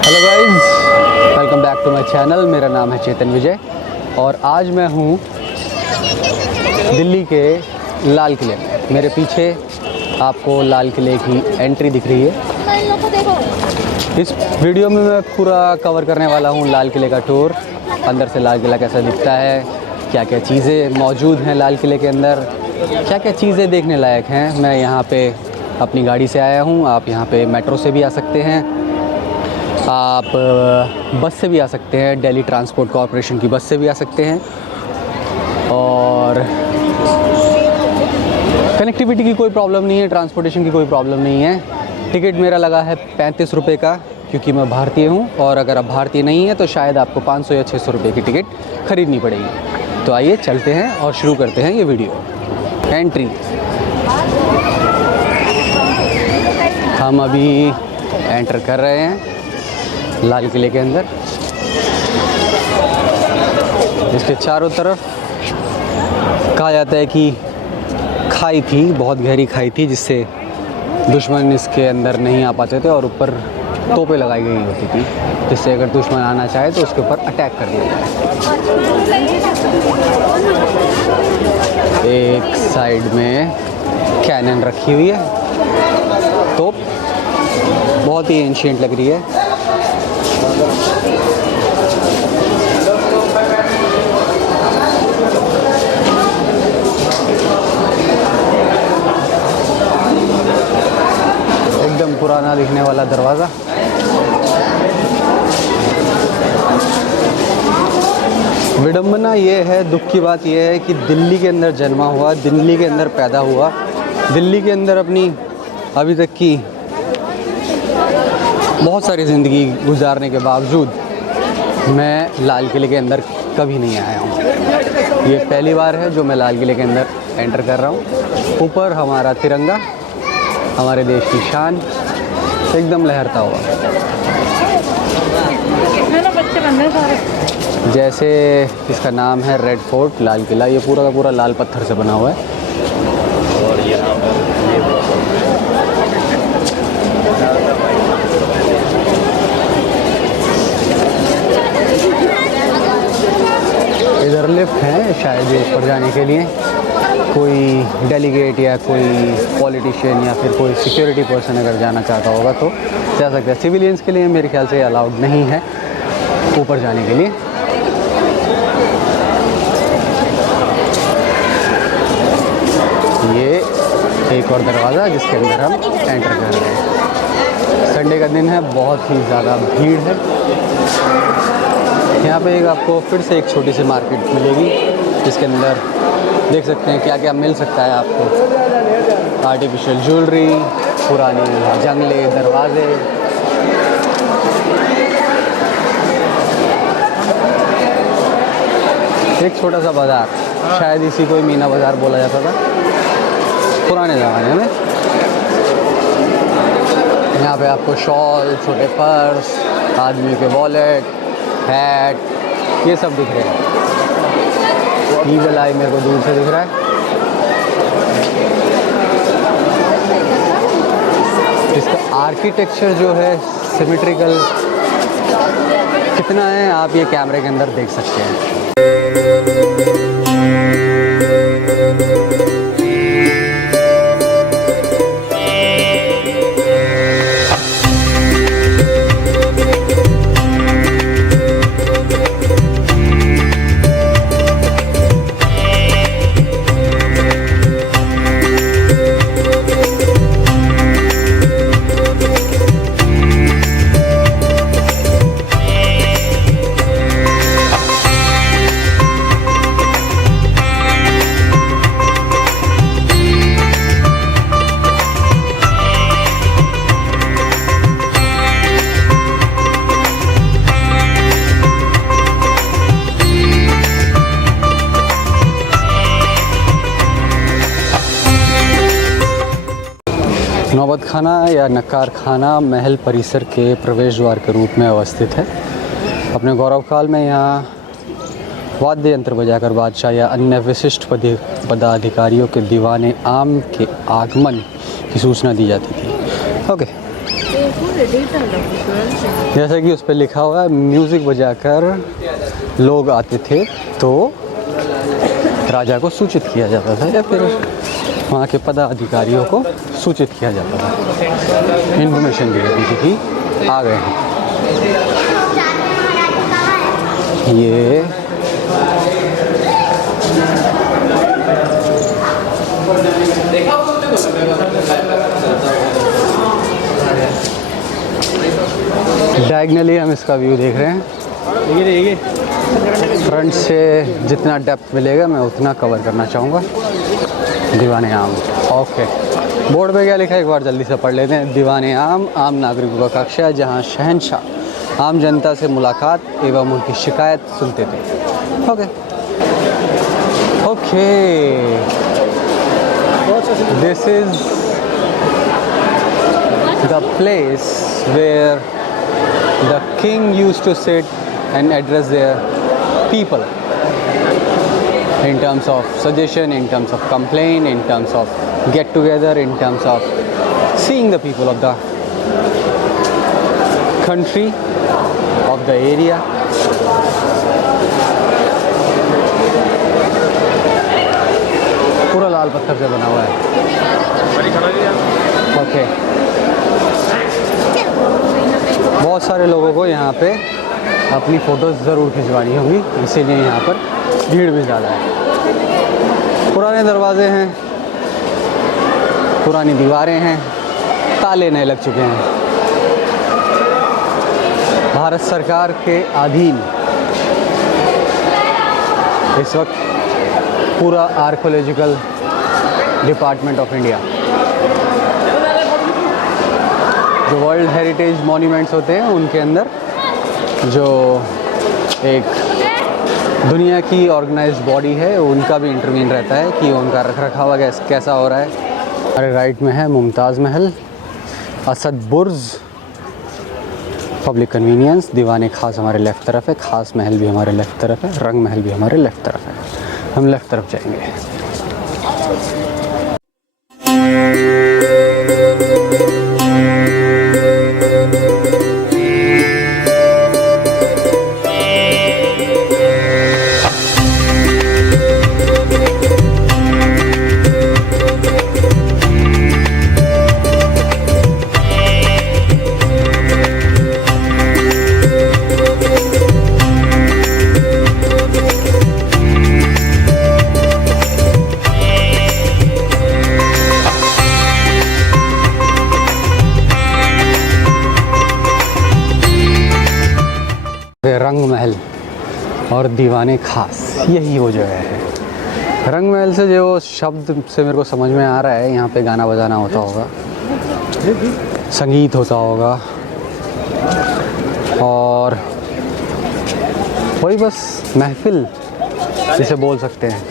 Hello guys, welcome back to my channel. मेरा नाम है चेतन विजय और आज मैं हूँ दिल्ली के लाल किले में। मेरे पीछे आपको लाल किले की एंट्री दिख रही है। इस वीडियो में मैं पूरा कवर करने वाला हूँ लाल किले का टूर। अंदर से लाल किला कैसा दिखता है, क्या क्या चीज़ें मौजूद हैं लाल किले के अंदर, क्या क्या चीज़ें देखने लायक हैं। मैं यहाँ पे अपनी गाड़ी से आया हूँ। आप यहाँ पे मेट्रो से भी आ सकते हैं, आप बस से भी आ सकते हैं, दिल्ली ट्रांसपोर्ट कॉरपोरेशन की बस से भी आ सकते हैं। और कनेक्टिविटी की कोई प्रॉब्लम नहीं है, ट्रांसपोर्टेशन की कोई प्रॉब्लम नहीं है। टिकट मेरा लगा है 35 रुपये का, क्योंकि मैं भारतीय हूँ। और अगर आप भारतीय नहीं हैं तो शायद आपको 500 या 600 रुपये की टिकट ख़रीदनी पड़ेगी। तो आइए चलते हैं और शुरू करते हैं ये वीडियो। एंट्री, हम अभी एंटर कर रहे हैं लाल किले के अंदर। इसके चारों तरफ कहा जाता है कि खाई थी, बहुत गहरी खाई थी, जिससे दुश्मन इसके अंदर नहीं आ पाते थे। और ऊपर तोपें लगाई गई होती थी, जिससे अगर दुश्मन आना चाहे तो उसके ऊपर अटैक कर दिया जाए। एक साइड में कैनन रखी हुई है, तोप बहुत ही एंशिएंट लग रही है। एकदम पुराना दिखने वाला दरवाज़ा। विडंबना ये है, दुख की बात ये है कि दिल्ली के अंदर जन्मा हुआ, दिल्ली के अंदर पैदा हुआ, दिल्ली के अंदर अपनी अभी तक की बहुत सारी ज़िंदगी गुजारने के बावजूद मैं लाल किले के अंदर कभी नहीं आया हूँ। ये पहली बार है जो मैं लाल किले के अंदर एंटर कर रहा हूँ। ऊपर हमारा तिरंगा, हमारे देश की शान एकदम लहरता हुआ, जैसे इसका नाम है रेड फोर्ट लाल किला। ये पूरा का पूरा लाल पत्थर से बना हुआ है। और यहाँ इधर लिफ्ट है, शायद ये ऊपर जाने के लिए कोई डेलीगेट या कोई पॉलिटिशियन या फिर कोई सिक्योरिटी पर्सन अगर जाना चाहता होगा तो जा सकता है। सिविलियंस के लिए मेरे ख्याल से अलाउड नहीं है ऊपर जाने के लिए। ये एक और दरवाज़ा जिसके अंदर हम एंटर कर रहे हैं। संडे का दिन है, बहुत ही ज़्यादा भीड़ है यहाँ पे। आपको फिर से एक छोटी सी मार्केट मिलेगी जिसके अंदर देख सकते हैं क्या क्या मिल सकता है आपको। आर्टिफिशियल ज्वेलरी, पुरानी जंगले, दरवाजे, एक छोटा सा बाज़ार, शायद इसी को मीना बाज़ार बोला जाता था पुराने ज़माने में। यहाँ पे आपको शॉल, छोटे पर्स, आदमी के वॉलेट, हैट, ये सब दिख रहे हैं। ईगल आई मेरे को दूर से दिख रहा है। इसका आर्किटेक्चर जो है सिमेट्रिकल कितना है आप ये कैमरे के अंदर देख सकते हैं। नौबत खाना या नक्कार खाना महल परिसर के प्रवेश द्वार के रूप में अवस्थित है। अपने गौरव काल में यहाँ वाद्य यंत्र बजाकर बादशाह या अन्य विशिष्ट पदाधिकारियों के दीवाने आम के आगमन की सूचना दी जाती थी। ओके, जैसा कि उस पर लिखा हुआ है, म्यूज़िक बजाकर लोग आते थे तो राजा को सूचित किया जाता था या फिर वहाँ के पदाधिकारियों को सूचित किया जाता था, इन्फॉर्मेशन दी जाती थी कि आ गए हैं। ये डायगनली हम इसका व्यू देख रहे हैं। फ्रंट से जितना डेप्थ मिलेगा मैं उतना कवर करना चाहूँगा। दीवाने आम, ओके। बोर्ड पे क्या लिखा है एक बार जल्दी से पढ़ लेते हैं। दीवाने आम, आम नागरिकों का कक्ष है जहाँ शहंशाह आम जनता से मुलाकात एवं उनकी शिकायत सुनते थे। Okay okay, this is the place where the king used to sit and address their people in terms of suggestion, in terms of complaint, in terms of get together, in terms of seeing the people of the country, of the area. पूरा लाल पत्थर से बना हुआ है। Okay, बहुत सारे लोगों को यहाँ पे अपनी फ़ोटोज़ ज़रूर खिंचवानी होगी, इसीलिए यहाँ पर भीड़ भी ज़्यादा है। पुराने दरवाजे हैं, पुरानी दीवारें हैं, ताले नए लग चुके हैं। भारत सरकार के अधीन इस वक्त पूरा आर्कोलॉजिकल डिपार्टमेंट ऑफ इंडिया, जो वर्ल्ड हेरिटेज मॉन्यूमेंट्स होते हैं उनके अंदर जो एक दुनिया की ऑर्गेनाइज्ड बॉडी है उनका भी इंटरवीन रहता है कि उनका रख रखाव कैसा हो रहा है। हमारे राइट में है मुमताज़ महल, असद बुर्ज, पब्लिक कन्वीनियंस। दीवाने खास हमारे लेफ़्ट तरफ है, खास महल भी हमारे लेफ़्ट तरफ है, रंग महल भी हमारे लेफ़्ट तरफ है। हम लेफ़्ट तरफ जाएंगे। रंग महल और दीवाने खास, यही वो जगह है। रंग महल से जो शब्द से मेरे को समझ में आ रहा है, यहाँ पे गाना बजाना होता होगा, संगीत होता होगा और वही बस महफिल जिसे बोल सकते हैं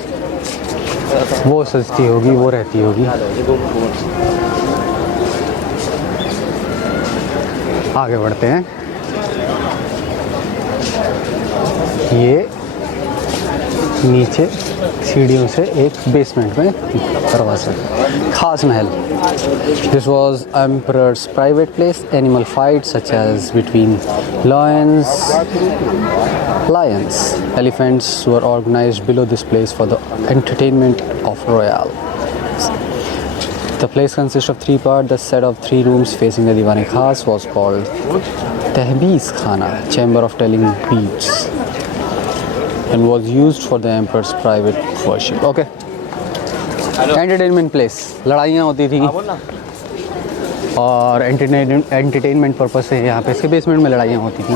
वो सजती होगी, वो रहती होगी। आगे बढ़ते हैं। ये नीचे सीढ़ियों से एक बेसमेंट में दरवाज़ा। Khas Mahal, this was emperor's private place. Animal fight such as between lions, elephants were organized below this place for the entertainment of royal. The place consists of 3 parts. The set of 3 rooms facing the Diwan-e Khas was called Tehbeez Khana, chamber of telling beads, and was used for the emperor's private worship. Okay. Entertainment place. लड़ाइयाँ होती थी और entertainment purpose से यहाँ पे इसके basement में लड़ाइयाँ होती थी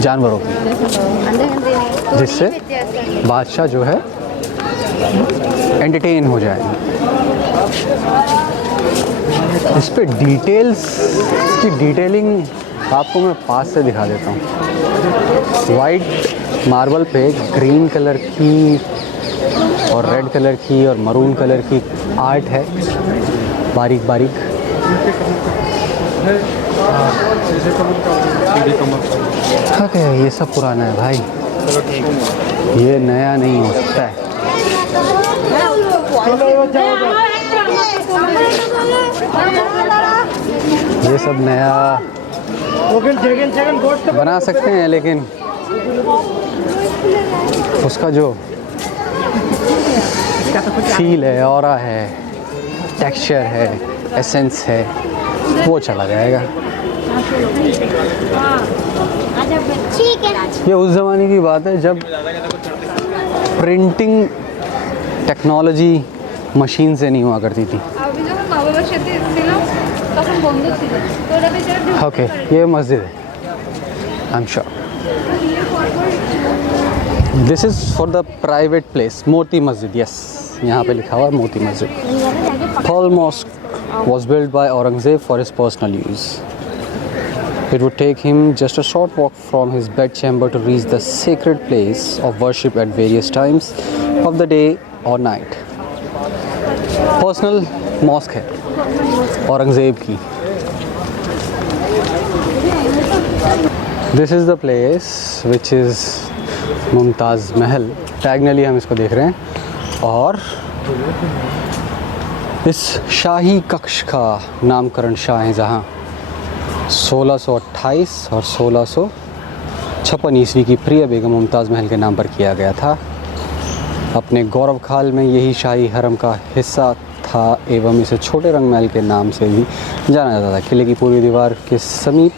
जानवरों की, जिससे बादशाह जो है एंटरटेन हो जाए। इस पे डिटेल्स की डिटेलिंग आपको मैं पास से दिखा देता हूँ। वाइट मार्बल पे ग्रीन कलर की और रेड कलर की और मरून कलर की आर्ट है, बारीक बारीक। ओके, ये सब पुराना है भाई, ये नया नहीं हो सकता है। ये सब नया बना सकते हैं, लेकिन उसका जो फील है, ऑरा है, टेक्सचर है, एसेंस है, वो चला जाएगा। ये उस ज़माने की बात है जब प्रिंटिंग टेक्नोलॉजी मशीन से नहीं हुआ करती थी। ओके, ये मस्जिद है, I am sure. This is for the private place, Moti Masjid. Yes, यहाँ पे लिखा हुआ है Moti Masjid. Pearl Mosque was built by Aurangzeb for his personal use. It would take him just a short walk from his bedchamber to reach the sacred place of worship at various times of the day or night. Personal mosque है औरंगज़ेब की। This is the place which is Mumtaz Mahal. Diagonally हम इसको देख रहे हैं, और इस शाही कक्ष का नामकरण शाहजहाँ 1628 और 1656 ईस्वी की प्रिय बेगम मुमताज़ महल के नाम पर किया गया था। अपने गौरव काल में यही शाही हरम का हिस्सा था एवं इसे छोटे रंग महल के नाम से भी जाना जाता था। किले की पूरी दीवार के समीप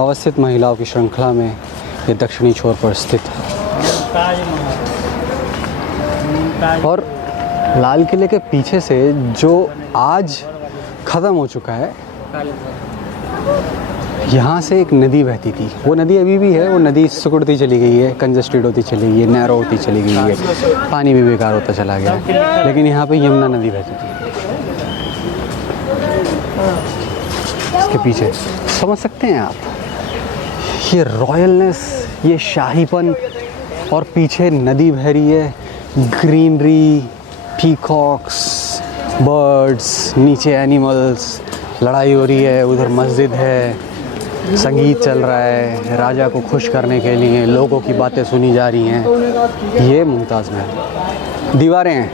अवस्थित महिलाओं की श्रृंखला में ये दक्षिणी छोर पर स्थित है। और लाल किले के पीछे से जो आज ख़त्म हो चुका है, यहाँ से एक नदी बहती थी। वो नदी अभी भी है, वो नदी सिकुड़ती चली गई है, कंजस्टेड होती चली गई है, नैरो होती चली गई है, पानी भी बेकार होता चला गया, लेकिन यहाँ पे यमुना नदी बहती थी। इसके पीछे समझ सकते हैं आप ये रॉयलनेस, ये शाहीपन, और पीछे नदी बह रही है, ग्रीनरी, पीकॉक्स, बर्ड्स, नीचे एनिमल्स, लड़ाई हो रही है, उधर मस्जिद है, संगीत चल रहा है, राजा को खुश करने के लिए लोगों की बातें सुनी जा रही हैं। ये मुमताज़ महल। दीवारें हैं,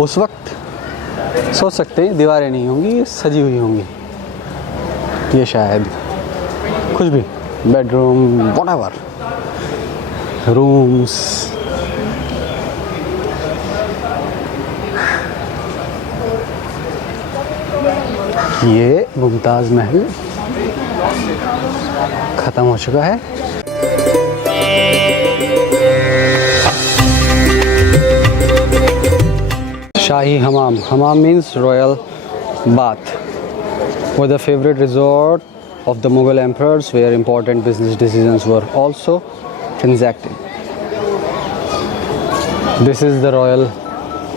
उस वक्त सोच सकते हैं दीवारें नहीं होंगी, सजी हुई होंगी। ये शायद कुछ भी, बेडरूम, व्हाटएवर, रूम्स। ये मुमताज़ महल ख़त्म हो चुका है। शाही हमाम। हमाम means royal bath was the favorite resort of the Mughal emperors, where important business decisions were also transacted. This is the royal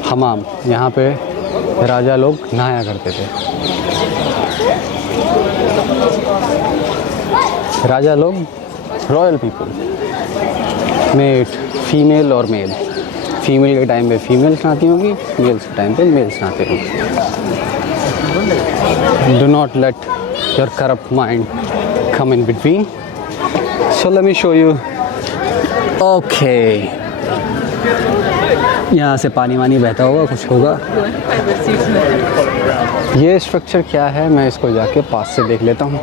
हमाम। यहाँ पे राजा लोग नहाया करते थे। राजा लोग, रॉयल पीपल, मेट, फीमेल और मेल। फीमेल के टाइम पे फीमेल्स नहाती होंगी, मेल्स के टाइम पे मेल्स नहाते होंगे। Do not let your corrupt mind come in between. So let me show you. Okay. यहाँ से पानी वानी बहता होगा, कुछ होगा। ये स्ट्रक्चर क्या है, मैं इसको जाके पास से देख लेता हूँ।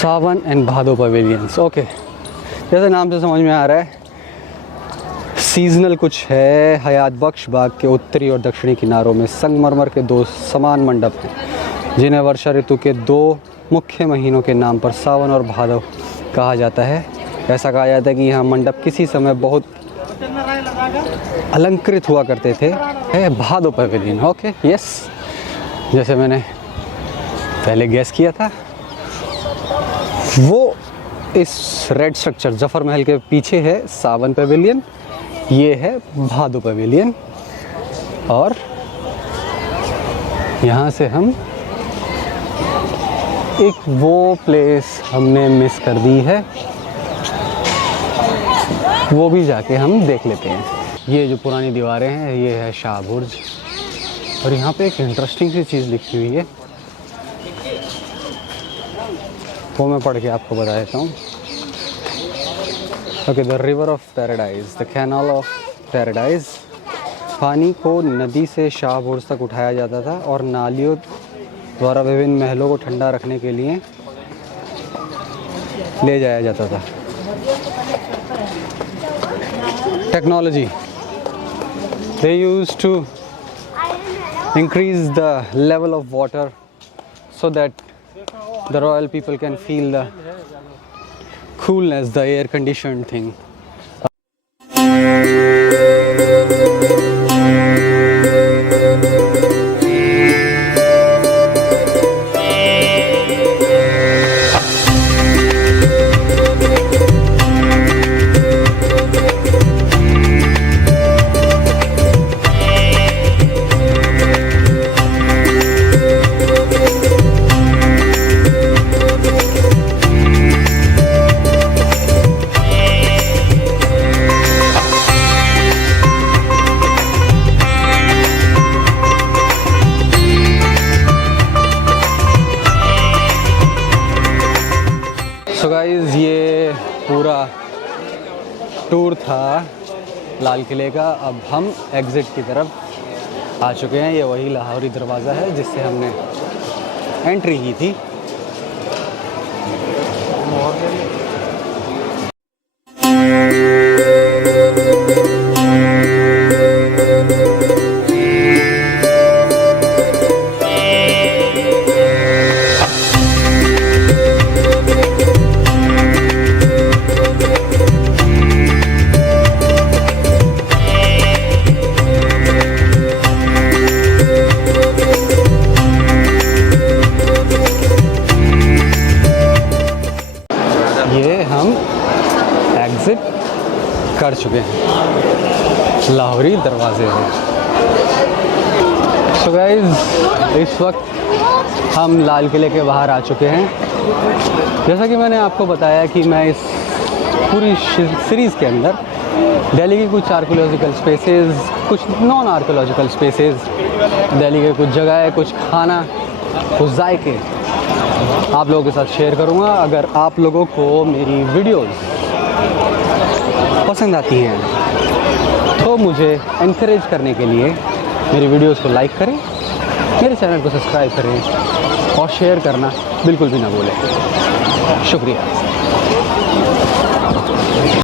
सावन एंड भादो पवेलियंस। ओके, जैसे नाम से समझ में आ रहा है, सीजनल कुछ है। हयात बख्श बाग के उत्तरी और दक्षिणी किनारों में संगमरमर के दो समान मंडप हैं, जिन्हें वर्षा ऋतु के दो मुख्य महीनों के नाम पर सावन और भादो कहा जाता है। ऐसा कहा जाता है कि यहाँ मंडप किसी समय बहुत अलंकृत हुआ करते थे। भादो पवेलियन। ओके, यस, जैसे मैंने पहले गैस किया था, वो इस रेड स्ट्रक्चर जफ़र महल के पीछे है सावन पवेलियन, ये है भादो पवेलियन। और यहाँ से हम एक वो प्लेस हमने मिस कर दी है, वो भी जाके हम देख लेते हैं। ये जो पुरानी दीवारें हैं ये है शाह बुर्ज, और यहाँ पे एक इंटरेस्टिंग सी चीज़ लिखी हुई है, वो मैं पढ़ के आपको बता देता हूँ। Okay, the river of paradise, the canal of paradise. पानी को नदी से शाह बुर्ज तक उठाया जाता था और नालियों द्वारा विभिन्न महलों को ठंडा रखने के लिए ले जाया जाता था। Technology, they used to increase the level of water so that the royal people can feel the coolness, the air conditioned thing. So guys, ये पूरा टूर था लाल किले का। अब हम एग्ज़िट की तरफ आ चुके हैं। ये वही लाहौरी दरवाज़ा है जिससे हमने एंट्री की थी। ये हम एग्ज़िट कर चुके हैं लाहौरी दरवाज़े से। सो गाइज़, इस वक्त हम लाल किले के बाहर आ चुके हैं। जैसा कि मैंने आपको बताया कि मैं इस पूरी सीरीज़ के अंदर दिल्ली की कुछ आर्कियोलॉजिकल स्पेसेस, कुछ नॉन आर्कियोलॉजिकल स्पेसेस, दिल्ली के कुछ जगह, कुछ खाना, कुछ जायके आप लोगों के साथ शेयर करूंगा। अगर आप लोगों को मेरी वीडियोस पसंद आती हैं तो मुझे एनकरेज करने के लिए मेरी वीडियोस को लाइक करें, मेरे चैनल को सब्सक्राइब करें और शेयर करना बिल्कुल भी ना भूलें। शुक्रिया।